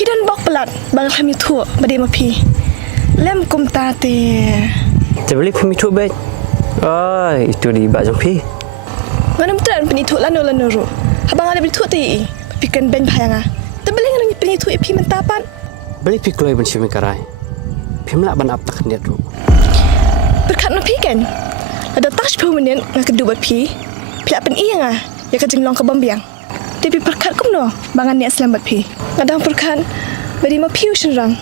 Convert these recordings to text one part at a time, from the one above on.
พี่ดันบอกประหลัดบางคำมีถั่วบดีมาพี่เล่มกลมตาเตะ จะbeli pun itu baik. Oh, itu di baju pi. Mana betul peniถั่วละโนรุabang ada beliถั่วตีพี่กันเป็นพายงาแต่beli ngan peniถั่วพี่มันตาปัน Beli pi keluar benci mengkarai. Pi melak ban apa tak dia tu. berkat noพี่กันada touch permanent ngah kedua buatพี่พี่ละเป็นiya ngah ya kajeng long ke bambiang tapi berkat kum no bangan ni aslam buatพี่ngadang berkat badi ma piu shenrang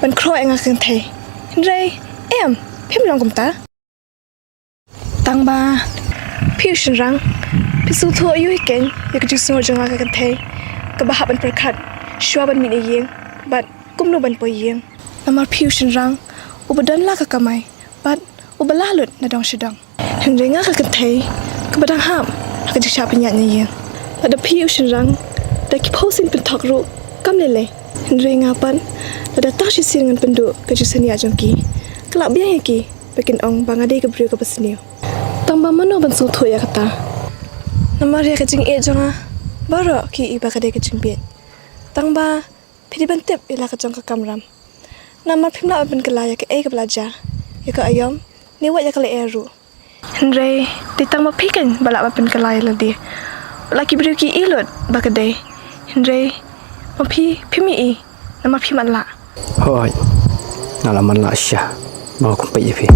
ban kroy ngah kan thai hendraiพี่ลองกุมตาตังบาพี่ฉันรังพี่สู้ทั่วอายุให้เก่งอยากจะสงบจังหวะกันเทกับบาหับบันประคัดชัวบันมีในเยียงบัดกุ้มโนบันปอยเยียงน้ำมาพี่ฉันรังอุบดันลากกับไม่บัดอุบล่าหลุดในดองชดังเห็นเรื่องกันเทกับบดังห้ามหากจะชาเป็นอย่างในเยียงบัดพี่ฉันรังแต่คิดพูดสิ่งเป็นทอกรู้กำเลยเห็นเรื่องปันบัดตั้งชื่อเสียงเงินเป็นดุกับจุดเสียจงกีkelak biang yaki bikin ong bang ade ke brio ke pesniu tang ba mano ban so thoya kata namar ya kajing e jonga baro ki iba kade kajing biet tang ba phidi ban tep ila ka jong ka kamram namar phimla ban kala ya ke e ke belajar ya ka ayom ni wa ya kale eru henre ti tang ma phikan bala ban kala ya ladi laki brio ki ilot ba kade henre ma phimi i namar phiman la Hoi. Ngalaman lah Syah. Mau aku pergi pi.